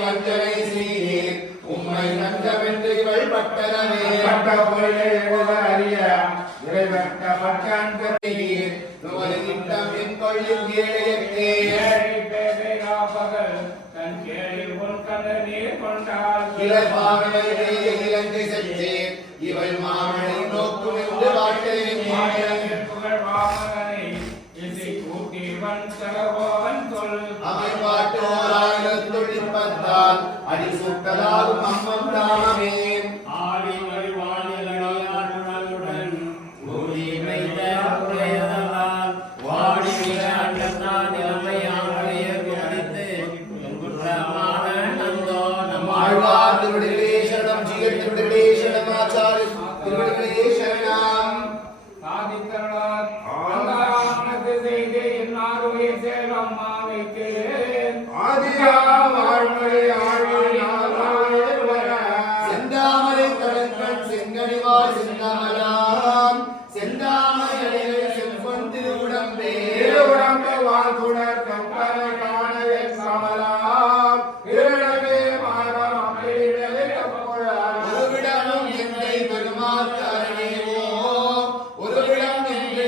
வஞ்சனை செய்தீர் உம்மை நஞ்சமென்று இவள் பட்டனவே பட்ட பொருளை அறிய இறைவற்ற பட்டான் பெற்றீர் நுவல் திட்டம் என் கொள்ளில் ஏழையக்கே பகல் தன் கேளில் உன் கண்ணீர் கொண்டால் இளர் மாமனை இலங்கை சென்றேன் இவள் மாமனை நோக்கும் என்று வாட்டேன் புகழ் மாமனை இசை கூட்டி வன் சகோவன் சொல் அவை பாட்டோராயிரம் தொழிற்பத்தால் அடி சுட்டதாகும் அம்மம் தாமே ஆடி வழிவாழ்வுடன் ஊடி வைத்த உடையதால் வாடி விளையாட்டத்தான் நிலைமையாமையை குடித்து குற்றமான நந்தோ நம்மாழ்வார் திருவிடிகளே சரணம் ஜீயர் திருவிடிகளே சரணம் ஆச்சாரிய திருவிடிகளே சரணம் சாதித்தருளார் அல்லாஹ்வுக்கு செய்தே என்னாருடைய சேலம் மாவைக்கு ஆதியா வாழ்மொழி ஆழ்வாய் வர செந்தாமரை கடற்கண் செங்கனிவாய் செந்தாமலாம் செந்தாமரை செம்பொன் திருவுடம்பே திருவுடம்பே வாழ்குணர் கம்பனை காண கமலாம் திருவிடமே மாறம் அமையிலே கப்போழார் ஒருவிடமும் என்னை பெருமாக்கு அரணேவோ ஒருவிடம் என்று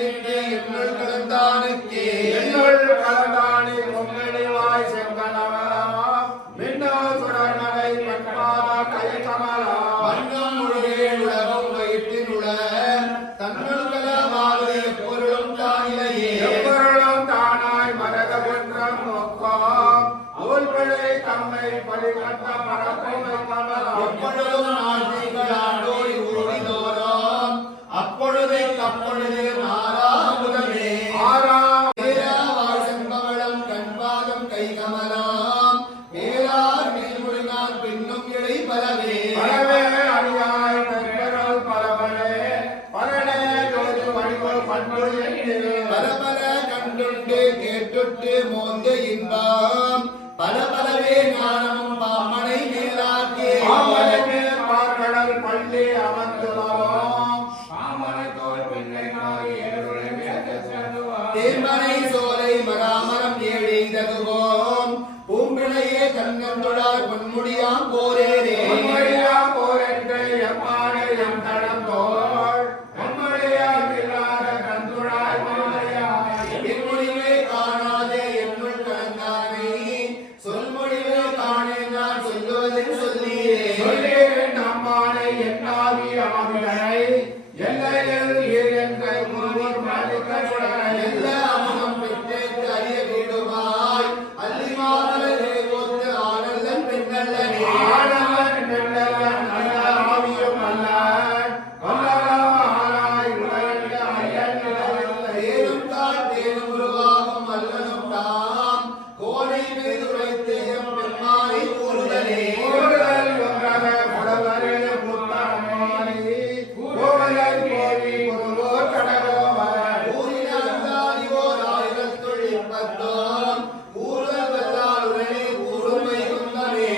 என்னுள் கலந்தானுக்கே என்னுள் கலந்தானே முன்னணிவாய் செங்கனவலாம் மின்னோ சுடர்மலை பட்பாத கை கமலாம் மன்னம் முழுகே உலகம் வயிற்றினுள தன்னுள் கலமாறு எப்பொருளும் தானிலையே எப்பொருளும் தானாய் மரக குன்றம் நோக்கம் ஊழ்பிழை தம்மை பலிகட்ட மரக்குமை கமலாம் எப்பொழுதும் நாட்டிகளாண்டோய் ஊழிதோறும் அப்பொழுதே அப்பொழுதே மாறா முதலே ஆறா மேலாவாய் செம்பவளம் கண்பாதம் கை கமலாம் மேலார் மேல்முழுகான் பின்னும் இழை பலவே பலவே அடியாய் நெற்பெறல் பலபலே பலனே ஜோதி வடிவல் பண்பொழி பலபல கண்டுண்டு கேட்டுட்டு மோந்த இன்பம் பலபலவே ஞானமும் பாமனை மேலாக்கே பாமனை மேல் பார்க்கடல் பள்ளி அமர்ந்துள்ளோம் பாமனை தோல் பிள்ளை நாகி ஏழுரை மேற்க செல்லுவார் தேம்பனை சோலை மராமரம் ஏழைதகுவோம் பூம்பிளையே கண்கந்துளார் பொன்முடியாம் போரேரே பொன்முடியாம் போரென்று எம்மானே எம் தடம்போள் பொன்முடியாம் இல்லாத கந்துளாய் மாலையாய் என்முடிவே காணாதே என்னுள் கலந்தானே சொல்முடிவே காணே நான் சொல்லுவதில் சொல்லீரே சொல்லீரேன் அம்மானை என்னாவி ஆவிகளை எல்லையில் ஈரென்றை முழுவதும் மாலிக்கச்சுடனை எல்லா அமுதம் பெற்றேற்கு அறிய வீடுமாய் அல்லிமாமலே கொத்து ஆனந்தன் பெண்ணல்லனே ஆனந்தன் பெண்ணல்லன் நல்ல ஆவியும் அல்லன் கொல்லலாய் உலக ஐயன் தேனும் தாழ் தேனும் உருவாகும் அல்லனும் தாம் கோனை மீது உரைத்தேயம் பெண்மானை கூறுதலே கூறுதல் ஒன்றர புலவரே புத்தமானி கோவலன் கோவி குருவோர் கடகோவர் ஊரினாந்தாரிவோர் ஆயிரத்துள் பத்தோம் கூறுதல் வல்லால் உடனே கூறுமை குந்தமே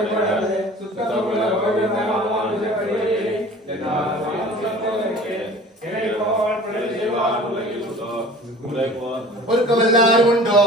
Terima kasih. ഒരുക്കം എല്ലാവരും ഉണ്ടോ?